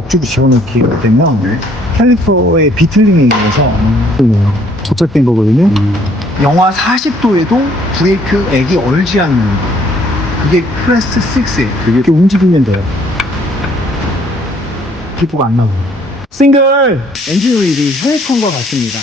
억지로 집어넣기가 되면 캘리퍼의 비틀링에 의해서 조작된 거거든요. 영하 40도에도 브레이크액이 얼지 않는 그게 클래스 6에 이렇게 움직이면 돼요. 기포가 안 나오고 싱글 엔진 오일이 혈액형과 같습니다.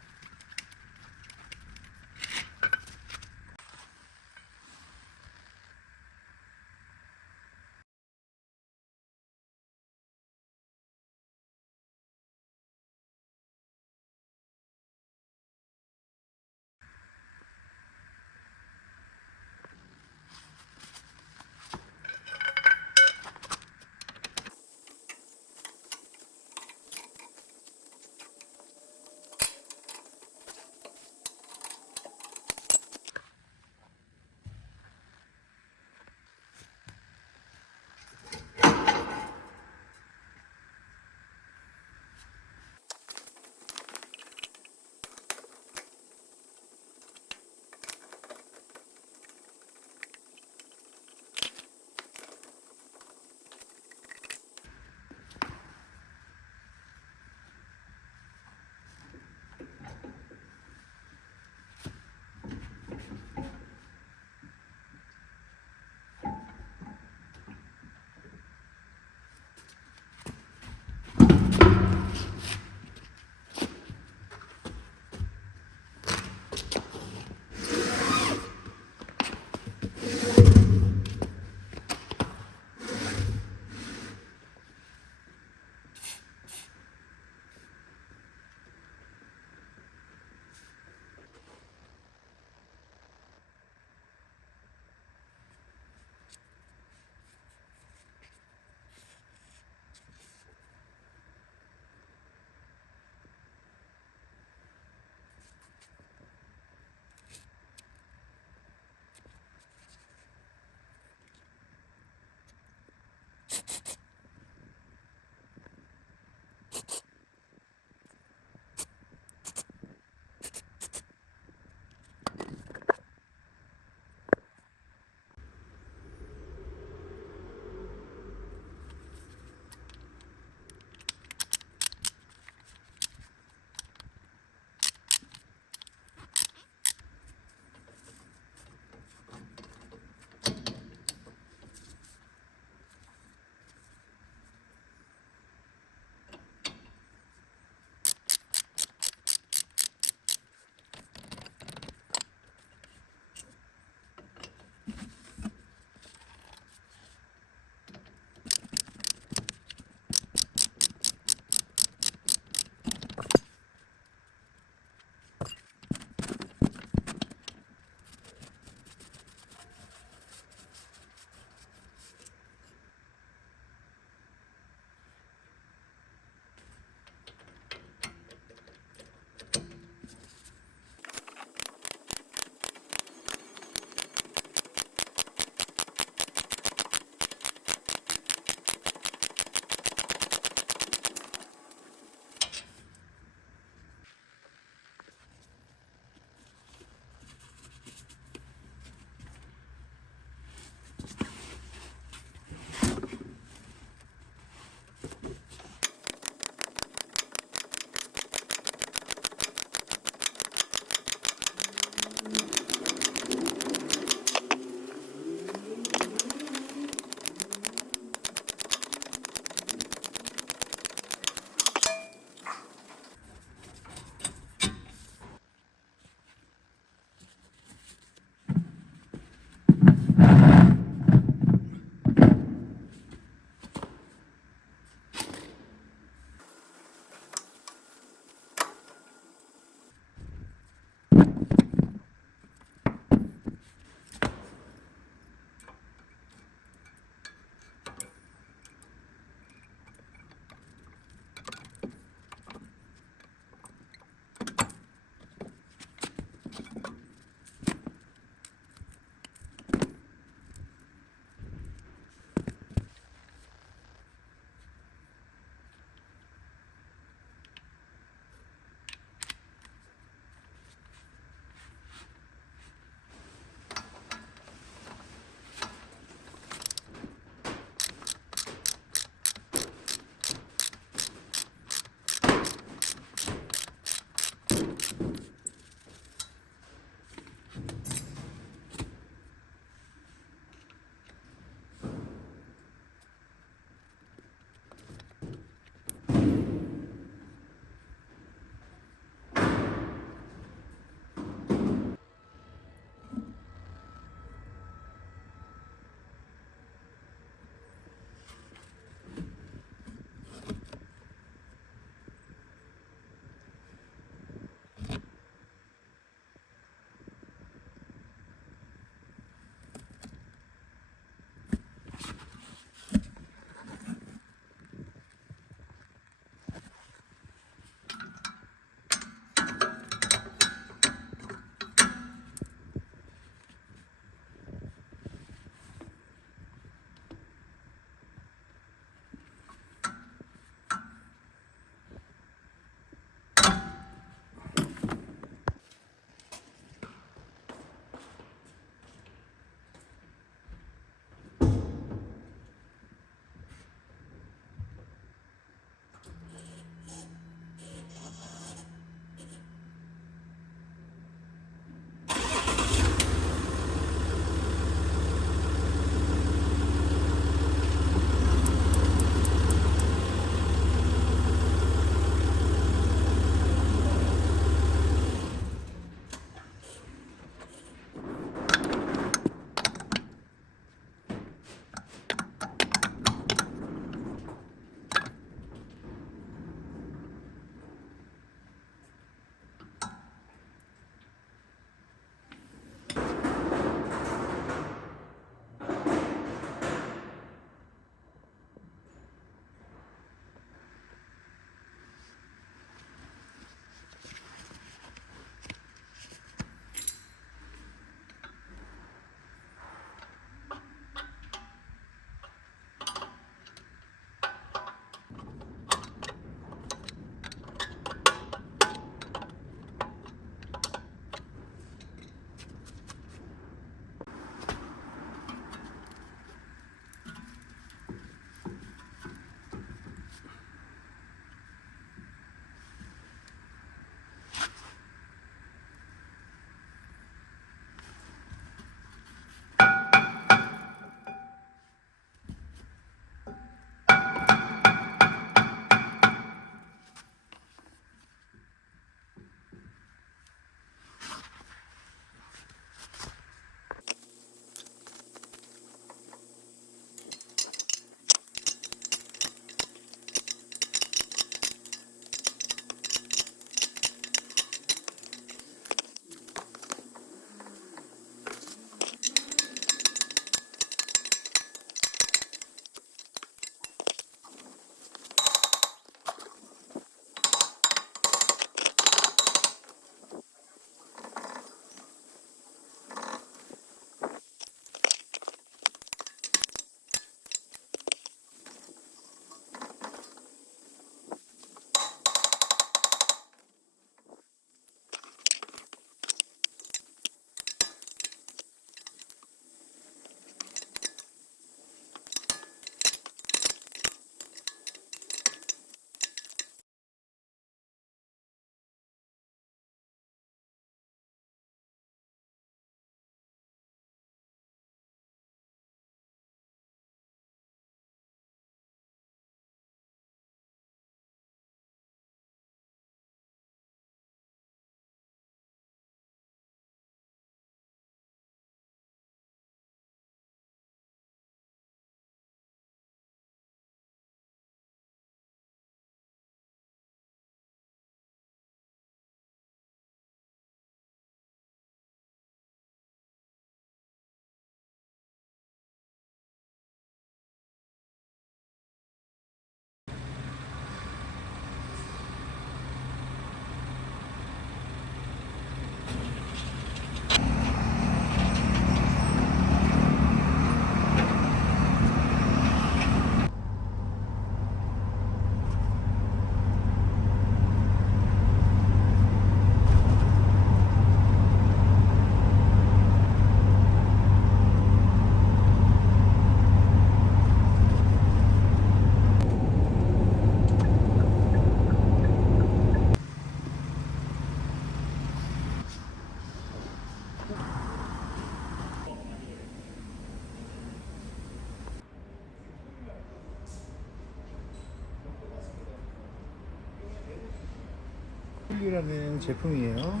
PW라는 제품이에요.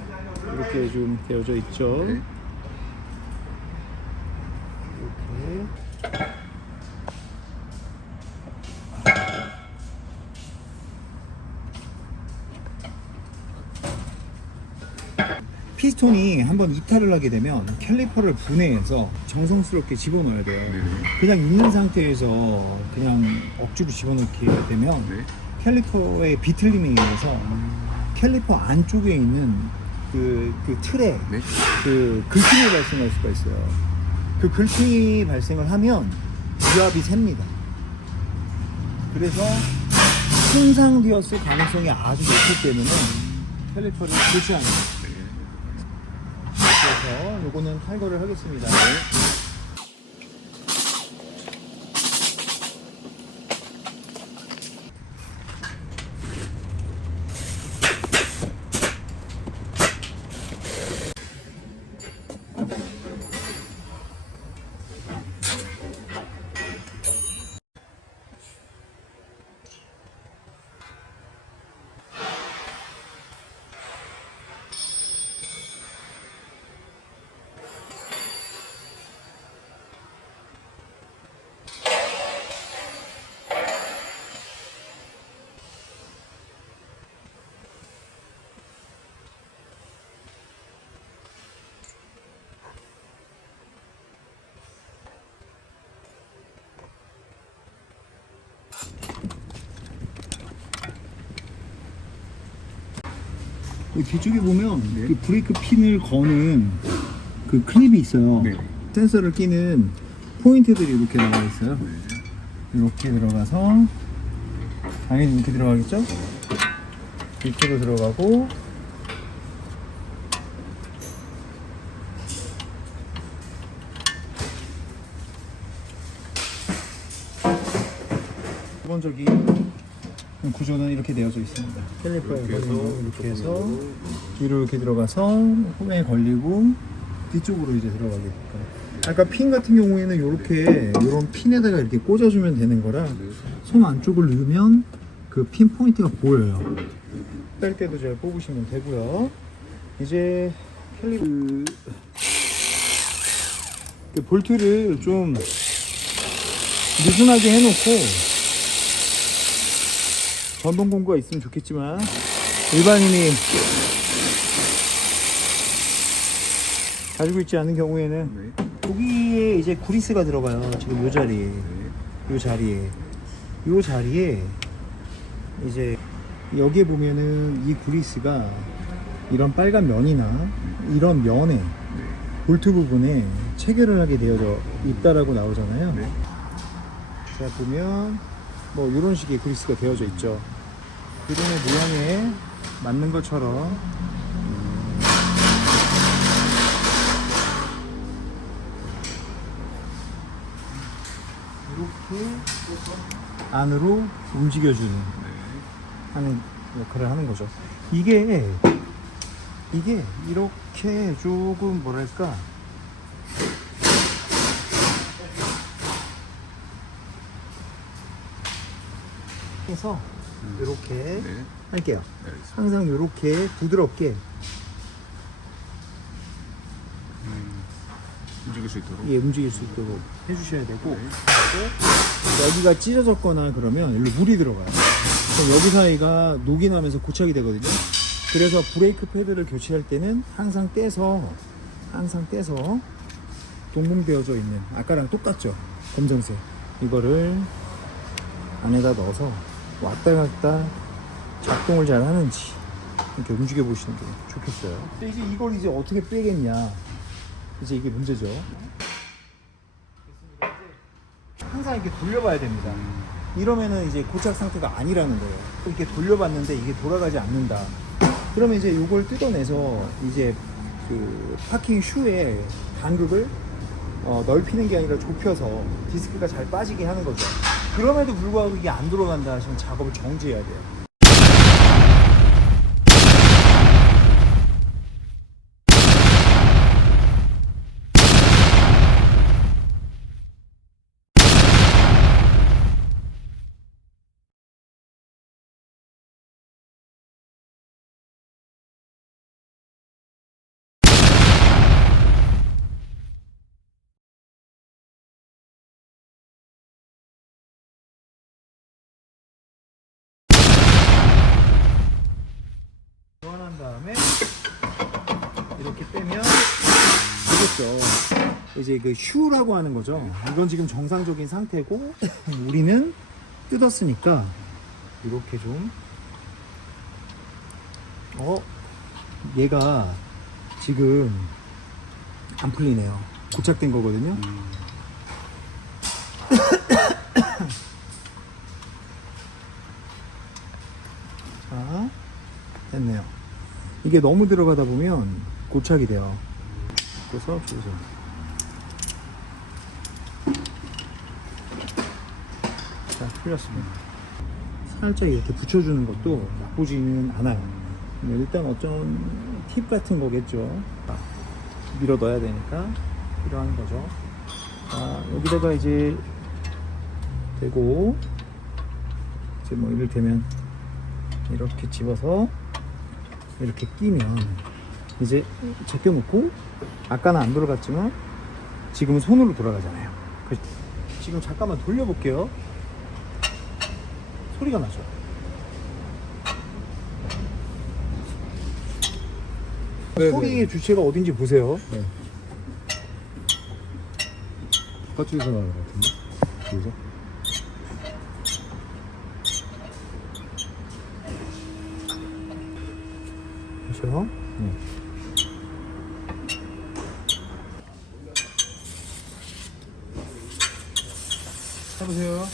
이렇게 좀 되어져 있죠. 네. 이렇게. 피스톤이 한번 이탈을 하게 되면 캘리퍼를 분해해서 정성스럽게 집어넣어야 돼요. 네. 그냥 있는 상태에서 그냥 억지로 집어넣게 되면 네. 캘리퍼의 비틀림에 의해서 캘리퍼 안쪽에 있는 그 틀에 네. 그 긁힘이 발생할 수가 있어요. 그 긁힘이 발생을 하면 유압이 셉니다. 그래서 손상되었을 가능성이 아주 높기 때문에 캘리퍼를 교체합니다. 그래서 요거는 탈거를 하겠습니다. 뒤쪽에 보면 네. 그 브레이크 핀을 거는 그 클립이 있어요. 네. 센서를 끼는 포인트들이 이렇게 나와 있어요. 이렇게 들어가서 당연히 이렇게 들어가겠죠? 이쪽으로 들어가고 기본적인 구조는 이렇게 되어져 있습니다. 캘리퍼에 이렇게 해서 걸리고 이렇게 해서 뒤로 이렇게 들어가서 홈에 걸리고 뒤쪽으로 이제 들어가게끔. 아까 핀 같은 경우에는 이렇게 이런 핀에다가 이렇게 꽂아주면 되는 거라 손 안쪽을 넣으면 그 핀 포인트가 보여요. 뺄 때도 잘 뽑으시면 되고요. 이제 캘리퍼 그 볼트를 좀 느슨하게 해놓고 전동 공구가 있으면 좋겠지만 일반인이 가지고 있지 않은 경우에는 네. 여기에 이제 구리스가 들어가요. 지금 요 자리에 요 자리에 이제 여기에 보면은 이 구리스가 이런 빨간 면이나 이런 면에 볼트 부분에 체결을 하게 되어져 있다라고 나오잖아요. 네. 자 보면 뭐 이런 식의 그리스가 되어져 있죠. 그림의 모양에 맞는 것처럼 이렇게 안으로 움직여주는 하는 역할을 하는 거죠. 이게 이렇게 조금 뭐랄까 해서 이렇게 네. 할게요. 네, 알겠습니다. 항상 이렇게 부드럽게 움직일 수 있도록. 움직일 수 있도록 해주셔야 되고 네. 그리고 여기가 찢어졌거나 그러면 여기로 물이 들어가요. 그럼 여기 사이가 녹이 나면서 고착이 되거든요. 그래서 브레이크 패드를 교체할 때는 항상 떼서 동봉되어져 있는 아까랑 똑같죠. 검정색 이거를 안에다 넣어서 왔다 갔다 작동을 잘 하는지 이렇게 움직여 보시는 게 좋겠어요. 근데 이제 이걸 이제 어떻게 빼겠냐, 이제 이게 문제죠. 항상 이렇게 돌려봐야 됩니다. 이러면은 이제 고착 상태가 아니라는 거예요. 이렇게 돌려봤는데 이게 돌아가지 않는다. 그러면 이제 이걸 뜯어내서 이제 그 파킹 슈에 간극을 넓히는 게 아니라 좁혀서 디스크가 잘 빠지게 하는 거죠. 그럼에도 불구하고 이게 안 돌아간다 하시면 작업을 정지해야 돼요. 다음에 이렇게 빼면 되겠죠. 이제 그 슈라고 하는 거죠. 이건 지금 정상적인 상태고 우리는 뜯었으니까 이렇게 좀 얘가 지금 안 풀리네요. 고착된 거거든요. 자, 됐네요. 이게 너무 들어가다 보면 고착이 돼요. 그래서 주세요. 자, 풀렸습니다. 살짝 이렇게 붙여주는 것도 나쁘지는 않아요. 일단 어떤 팁 같은 거겠죠. 밀어 넣어야 되니까 필요한 거죠. 자, 여기다가 이제 대고 이제 뭐 이를테면 이렇게 집어서 이렇게 끼면 이제 제껴놓고 아까는 안 돌아갔지만 지금은 손으로 돌아가잖아요. 지금 잠깐만 돌려볼게요. 소리가 나죠. 소리의 주체가 어딘지 보세요. 네. 바깥쪽에서 나는 것 같은데? 여기서? 보세요. 네. 해보세요.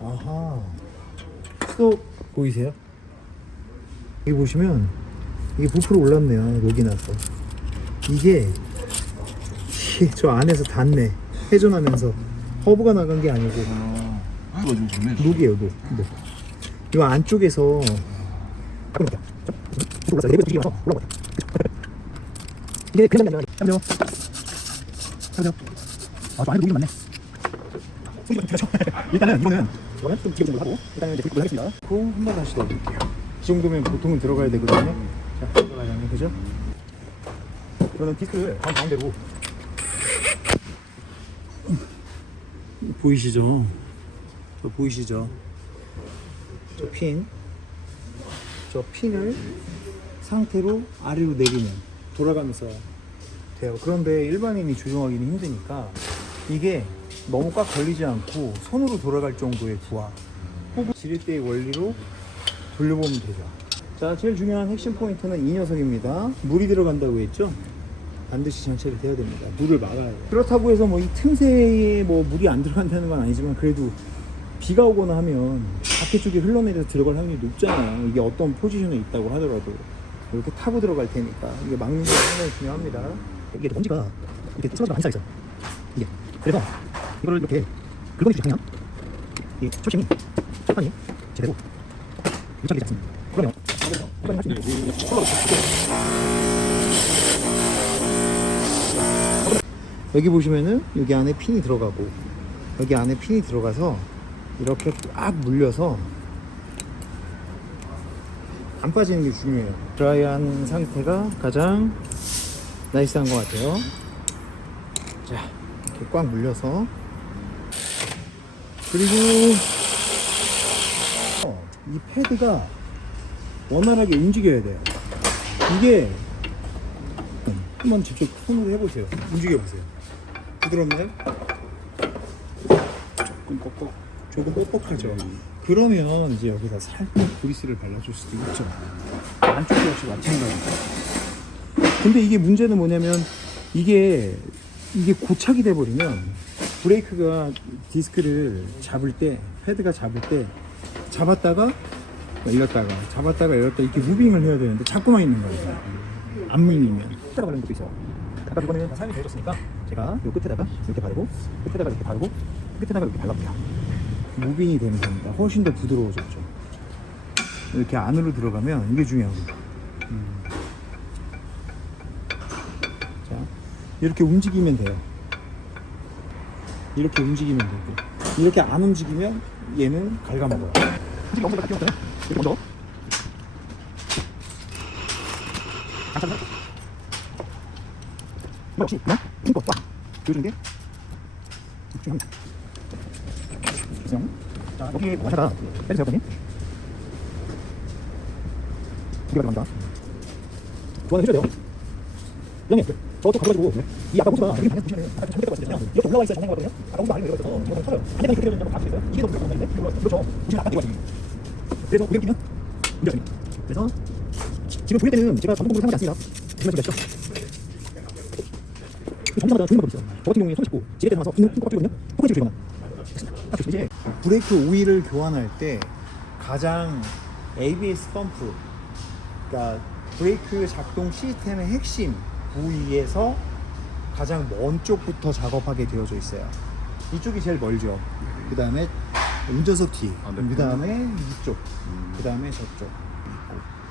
아하. 또 보이세요? 여기 보시면 이게 부풀어 올랐네요. 녹이 나서 이게 저 안에서 닿네. 회전하면서 허브가 나간 게 아니고 녹이에요. 녹. 이 안쪽에서 이게 그냥 잠깐만요. 저 안에 녹이 많네. 일단은 이거는 좀 기본 걸로 하고 일단은 이제 불 하겠습니다. 한번 다시 넣어볼게요. 이 정도면 보통은 들어가야 되거든요. 자, 들어가잖아요, 그죠? 이거는 디스크를 가운데로 보이시죠? 저 보이시죠? 저 핀을 상태로 아래로 내리면 돌아가면서 돼요. 그런데 일반인이 조종하기는 힘드니까 이게 너무 꽉 걸리지 않고 손으로 돌아갈 정도의 부하 혹은 지렛대의 원리로 돌려보면 되죠. 자, 제일 중요한 핵심 포인트는 이 녀석입니다. 물이 들어간다고 했죠? 반드시 장착이 되어야 됩니다. 물을 막아야 돼요. 그렇다고 해서 뭐 이 틈새에 뭐 물이 안 들어간다는 건 아니지만 그래도 비가 오거나 하면 밖에 쪽에 흘러내려서 들어갈 확률이 높잖아요. 이게 어떤 포지션에 있다고 하더라도 이렇게 타고 들어갈 테니까 이게 막는 게 상당히 중요합니다. 이게 먼지가 이렇게 쓰러지가 많이 쌓여있어요. 이게 그래서 이거를 이렇게 긁어내주지 않으면 이 철심이 철판이 제대로 유착되지 않습니다. 그러면 철판이 할수 있는 여기 보시면은 여기 안에 핀이 들어가고 여기 안에 핀이 들어가서 이렇게 꽉 물려서 안 빠지는 게 중요해요. 드라이한 상태가 가장 나이스한 것 같아요. 자, 이렇게 꽉 물려서 그리고 이 패드가 원활하게 움직여야 돼요. 이게 한번 직접 손으로 해보세요. 움직여보세요. 부드럽나요? 조금 뻑뻑하죠. 그러면 이제 여기다 살짝 그리스를 발라줄 수도 있죠. 안쪽 역시 마찬가지죠. 근데 이게 문제는 뭐냐면 이게 고착이 돼버리면 브레이크가 디스크를 잡을 때 패드가 잡을 때 잡았다가 열렸다가 잡았다가 열렸다 이렇게 무빙을 해야 되는데 잡고만 있는 거예요. 안 물리면 끝에다가 바르는 것도 있어요. 아까 이거는 다 사용이 되어졌으니까 제가 요 끝에다가 이렇게 바르고 끝에다가 이렇게 바르고 끝에다가 이렇게 발라볼게요. 무빙이 되면 됩니다. 훨씬 더 부드러워졌죠. 이렇게 안으로 들어가면 이게 중요합니다. 자, 이렇게 움직이면 돼요. 이렇게 움직이면 되고 이렇게 안 움직이면 얘는 갉아먹어요. 솔직히 엄청 깎이면 없잖아요. 이렇게 먼저 없이 그냥 힘껏 와 보여주는 게 중요합니다. 그래서 자 여기 와사가 빼주세요 형님. 두개가 들어갑니다. 좋아는 해줘야 돼요. 형님 저쪽 가가지고 이 아까 호수가 여기 방에서 보시면은 아까 잘못된 것 같거든요. 이렇게 올라와 있어야 정상인 거거든요. 아까 호수가 아니고 내려있어서 이거 터져요. 반대방이 그렇게 되면 박수 있어요. 이게 더 무서운 건데 그렇죠. 보시면 아까 내려와 있습니다. 그래서 고개 끼면 문제 없습니다. 그래서 지금 조일 때는 제가 전동 공구를 사용하지 않습니다. 조심해 주시죠. 전기사마다 조이는 법이 있어요. 저 같은 경우에 손 씻고 지뢰 때 나서 있는 콩 깍지거든요. 콩깍지를 교환한. 딱 좋습니다. 이제 브레이크 오일을 교환할 때 가장 ABS 펌프, 그러니까 브레이크 작동 시스템의 핵심 부위에서 가장 먼 쪽부터 작업하게 되어져 있어요. 이쪽이 제일 멀죠. 그 다음에 운전석 뒤, 그 다음에 이쪽, 그 다음에 저쪽.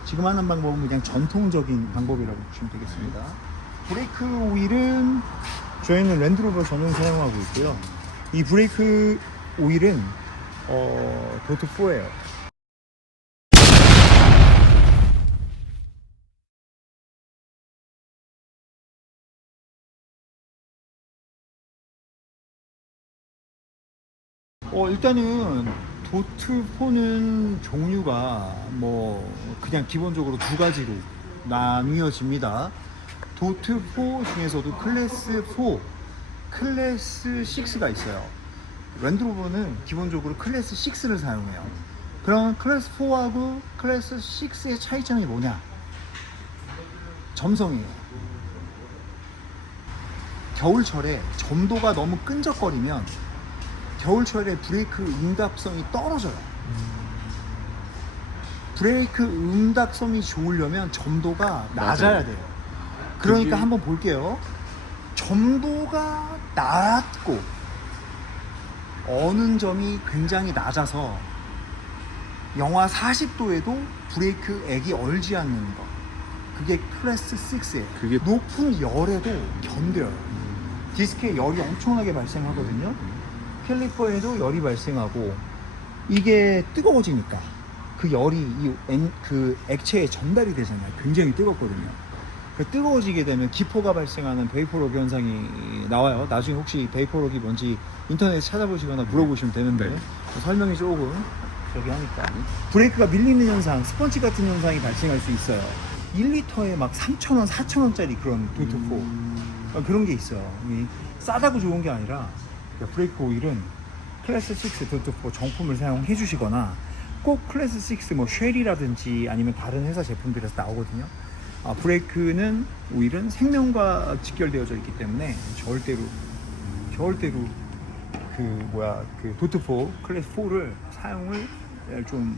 지금 하는 방법은 그냥 전통적인 방법이라고 보시면 되겠습니다. 브레이크 오일은 저희는 랜드로버 전용 사용하고 있고요. 이 브레이크 오일은 도트4예요. 일단은 도트4는 종류가 뭐 그냥 기본적으로 두 가지로 나뉘어집니다. 도트4 중에서도 클래스 4, 클래스 6가 있어요. 랜드로버는 기본적으로 클래스 6를 사용해요. 그럼 클래스 4하고 클래스 6의 차이점이 뭐냐? 점성이에요. 겨울철에 점도가 너무 끈적거리면 겨울철에 브레이크 응답성이 떨어져요. 브레이크 응답성이 좋으려면 점도가 낮아야 돼요. 그러니까 한번 볼게요. 점도가 낮고 어는 점이 굉장히 낮아서 영하 40도에도 브레이크 액이 얼지 않는 거, 그게 클래스 6예요. 그게 높은 열에도 견뎌요. 디스크에 열이 엄청나게 발생하거든요. 캘리퍼에도 열이 발생하고 이게 뜨거워지니까 그 열이 그 액체에 전달이 되잖아요. 굉장히 뜨겁거든요. 뜨거워지게 되면 기포가 발생하는 베이퍼로그 현상이 나와요. 나중에 혹시 베이퍼로그가 뭔지 인터넷에 찾아보시거나 물어보시면 되는데 네. 설명이 조금 저기 하니까 브레이크가 밀리는 현상, 스펀지 같은 현상이 발생할 수 있어요. 1리터에 막 3,000원, 4,000원짜리 그런 도트4 그런 게 있어요. 싸다고 좋은 게 아니라 브레이크 오일은 클래스 6 도트4 정품을 사용해 주시거나 꼭 클래스 6 뭐 쉘이라든지 아니면 다른 회사 제품들에서 나오거든요. 브레이크는 오일은 생명과 직결되어져 있기 때문에 절대로 그 도트4 클래스 4를 사용을 좀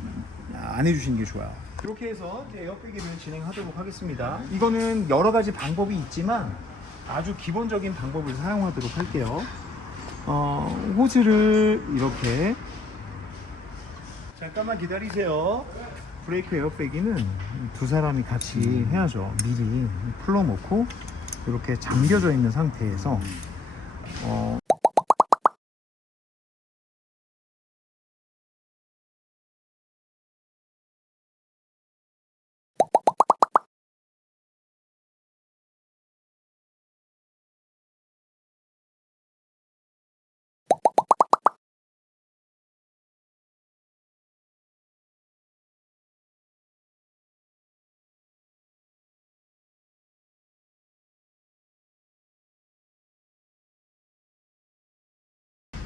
안 해주시는 게 좋아요. 이렇게 해서 에어백기를 진행하도록 하겠습니다. 이거는 여러 가지 방법이 있지만 아주 기본적인 방법을 사용하도록 할게요. 호스를 이렇게 잠깐만 기다리세요. 브레이크 에어백기는 두 사람이 같이 해야죠. 미리 풀어놓고 이렇게 잠겨져 있는 상태에서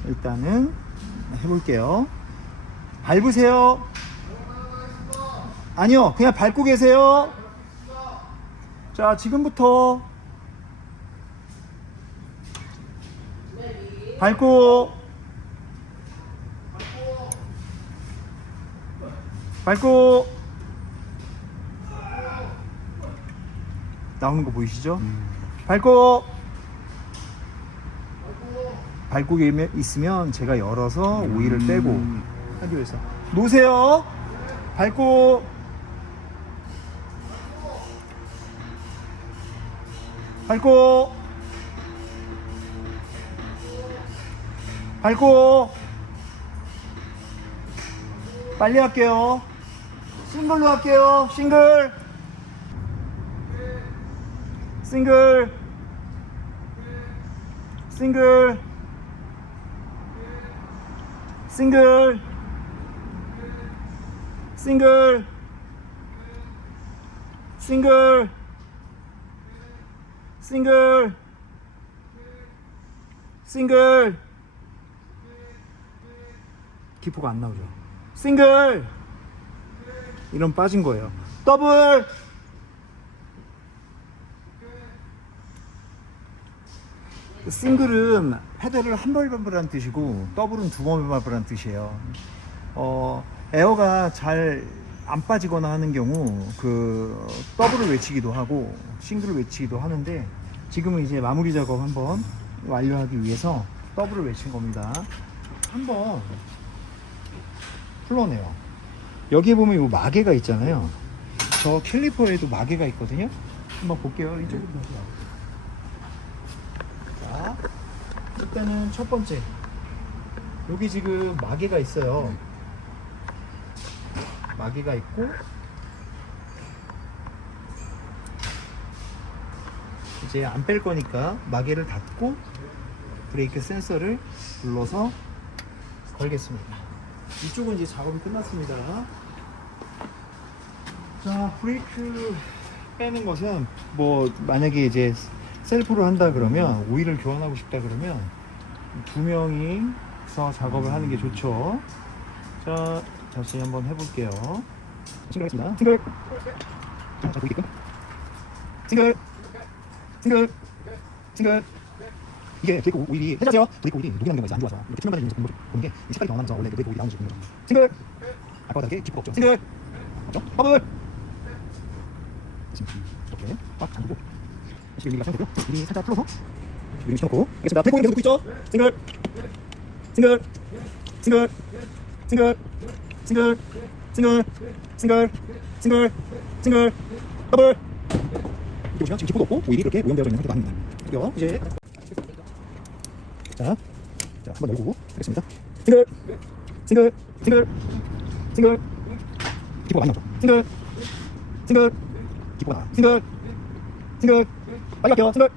일단은 해볼게요. 밟으세요. 아니요, 그냥 밟고 계세요. 자, 지금부터 밟고 나오는 거 보이시죠? 밟고 있으면 제가 열어서 오일을 빼고 하기 위해서 놓으세요. 밟고 빨리 할게요. 싱글로 할게요. 싱글 싱글 싱글 싱글 싱글 싱글 싱글 기포가 안 나오죠. 싱글 이런 빠진 거예요. 더블 싱글은 페달을 한 번 밟으라는 뜻이고 더블은 두 번 밟으라는 뜻이에요. 에어가 잘 안 빠지거나 하는 경우 그 더블을 외치기도 하고 싱글을 외치기도 하는데 지금은 이제 마무리 작업 한번 완료하기 위해서 더블을 외친 겁니다. 한번 풀어내요. 여기에 보면 이 마개가 있잖아요. 저 캘리퍼에도 마개가 있거든요. 한번 볼게요. 이쪽으로 자, 일단은 첫 번째 여기 지금 마개가 있어요. 마개가 있고 이제 안 뺄 거니까 마개를 닫고 브레이크 센서를 눌러서 걸겠습니다. 이쪽은 이제 작업이 끝났습니다. 자, 브레이크 빼는 것은 뭐 만약에 이제 셀프로 한다 그러면 오일을 교환하고 싶다 그러면 두 명이서 작업을 하는 게 좋죠. 자, 다시 한번 해볼게요. 싱글 하겠습니다. 싱글. 자, 보이게끔. 싱글. 싱글. 싱글. 이게 브레이크 오일이 해자세요. 브레이크 오일이 녹이 나는 경우가 있어. 안 좋아서 이렇게 투명 바늘 보는 게 이 색깔이 변하면서 원래 브레이크 오일이 나오는 거죠. 싱글. 아까와 다르게 기포가 없죠. 싱글. 없죠? 더블. 이렇게 꽉 잠그고 다시 유리가 잠그고 유리 살짝 풀어서 유리 시켜놓고 알겠습니다. 브레이크 오일 계속 있죠? 싱글. 싱글. 싱글. 싱글. 싱글. 싱글. 싱글. 싱글. 싱글. 더블. 이렇게 보시면 지금 기포도 없고 오일이 이렇게 오염되어져 있는 상태가 아닙니다. 그리고 이제 자, 한번 열고 하겠습니다. 싱글, 싱글, 싱글, 싱글. 기포가 많이 나죠. 싱글, 싱글, 기포가 나. 싱글, 싱글. 빨리 갈게요. 싱글,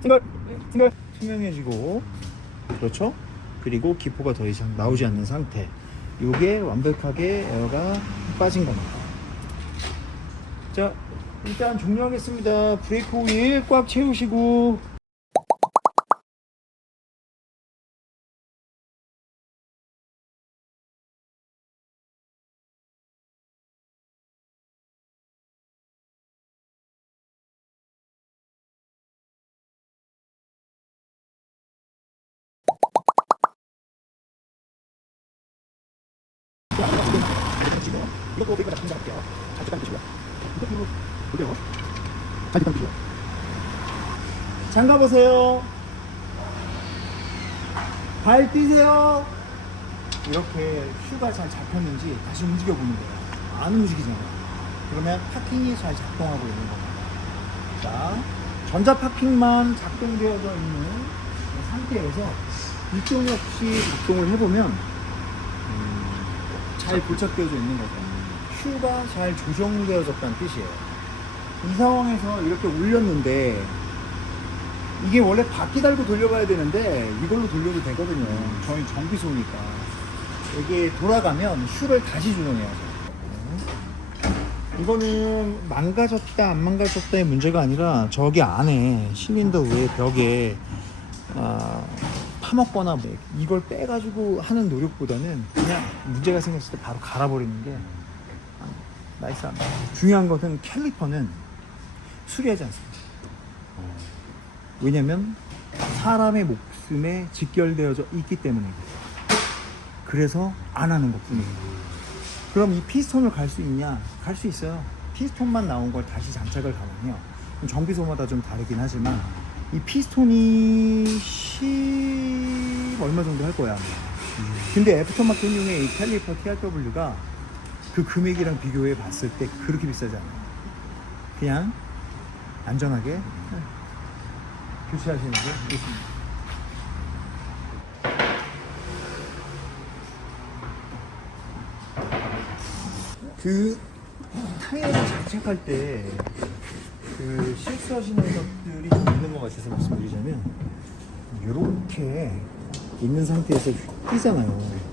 싱글, 싱글. 투명해지고, 그렇죠? 그리고 기포가 더 이상 나오지 않는 상태. 이게 완벽하게 에어가 빠진 겁니다. 자, 일단 종료하겠습니다. 브레이크 오일 꽉 채우시고. 이것도 브레이크가 잘 장착할게요. 잘 장착해주시고요. 이것도 볼게요. 잘 장착해주시고요. 잠가보세요. 발 뛰세요. 이렇게 슈가 잘 잡혔는지 다시 움직여보는 거예요. 안 움직이잖아요. 그러면 파킹이 잘 작동하고 있는 겁니다. 자, 전자 파킹만 작동되어져 있는 상태에서 이쪽 역시 작동을 해보면 잘 고착되어져 있는 거죠. 슈가 잘 조정되어졌다는 뜻이에요. 이 상황에서 이렇게 올렸는데 이게 원래 바퀴 달고 돌려봐야 되는데 이걸로 돌려도 되거든요. 저희 정비소니까. 이게 돌아가면 슈를 다시 조정해야죠. 이거는 망가졌다 안 망가졌다의 문제가 아니라 저기 안에 실린더 위에 벽에 파먹거나 뭐 이걸 빼가지고 하는 노력보다는 그냥 문제가 생겼을 때 바로 갈아버리는 게 나이스합니다. 중요한 것은 캘리퍼는 수리하지 않습니다. 왜냐면 사람의 목숨에 직결되어져 있기 때문입니다. 그래서 안 하는 것뿐입니다. 그럼 이 피스톤을 갈 수 있냐? 갈 수 있어요. 피스톤만 나온 걸 다시 장착을 가면요. 정비소마다 좀 다르긴 하지만 이 피스톤이 10 얼마 정도 할 거야. 근데 애프터마켓용의 이 캘리퍼 TRW가 그 금액이랑 비교해 봤을 때 그렇게 비싸지 않아요. 그냥 안전하게 교체하시는 게 좋습니다. 그 타이어를 장착할 때 그 실수하시는 것들이 좀 있는 것 같아서 말씀드리자면 이렇게 있는 상태에서 끼잖아요.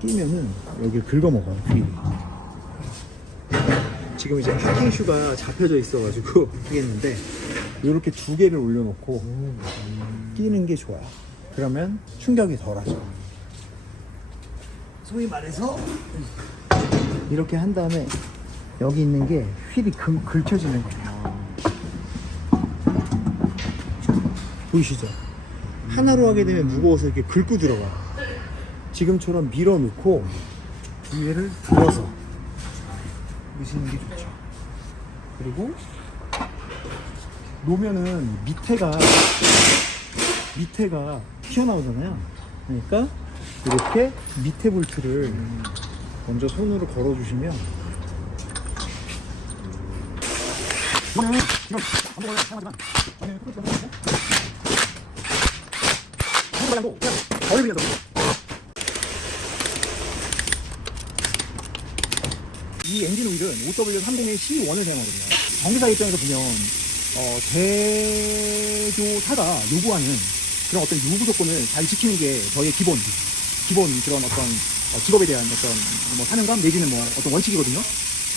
끼면은 여기를 긁어먹어요, 휠이. 지금 이제 하킹 슈가 잡혀져 있어가지고 끼겠는데 이렇게 두 개를 올려놓고 끼는 게 좋아요. 그러면 충격이 덜하죠. 소위 말해서 이렇게 한 다음에 여기 있는 게 휠이 긁혀지는 거예요. 보이시죠? 하나로 하게 되면 무거워서 이렇게 긁고 들어가. 지금처럼 밀어놓고 위에를 들어서 미시는 게 좋죠. 그리고 놓으면은 밑에가 튀어나오잖아요. 그러니까 이렇게 밑에 볼트를 먼저 손으로 걸어주시면 이거는 지금 반복을 사용하지만 저는 도 그냥 거리를 위해서 이 엔진 오일은 OW30A-C1을 사용하거든요. 정비사 입장에서 보면 제조사가 요구하는 그런 어떤 요구 조건을 잘 지키는 게 저희의 기본 그런 어떤 직업에 대한 어떤 뭐 사명감 내지는 뭐 어떤 원칙이거든요.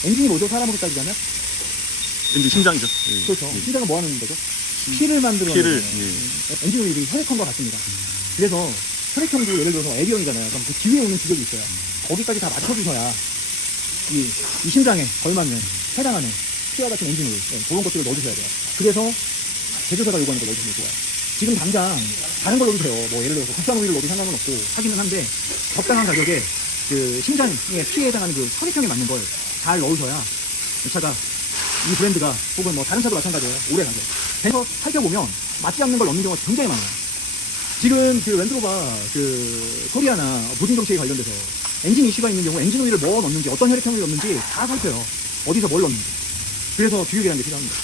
엔진이 뭐죠? 사람으로 따지자면 엔진 심장이죠. 그렇죠. 심장은 뭐 하는 거죠? 피를 만들어내는 피를, 엔진 오일이 혈액형과 같습니다. 그래서 혈액형도 예를 들어서 A형이잖아요. 그럼 그 뒤에 오는 주격이 있어요. 거기까지 다 맞춰주셔야 이 심장에 걸맞는 해당하는 피와 같은 엔진 오일 그런 것들을 넣어주셔야 돼요. 그래서 제조사가 요구하는 걸 넣어주시면 좋아요. 지금 당장 다른 걸 넣어도 돼요. 뭐 예를 들어서 국산 오일을 넣어도 상관은 없고 하기는 한데 적당한 가격에 그 심장의 피에 해당하는 그 혈액형에 맞는 걸 잘 넣으셔야 이 차가 이 브랜드가 혹은 뭐 다른 차도 마찬가지예요. 오래 가죠. 그래서 살펴보면 맞지 않는 걸 넣는 경우가 굉장히 많아요. 지금 그 랜드로버 그 코리아나 보증 정책에 관련돼서 엔진 이슈가 있는 경우 엔진 오일을 뭐 넣는지 어떤 혈액형을 넣는지 다 살펴요. 어디서 뭘 넣는지. 그래서 규격이라는 게 필요합니다.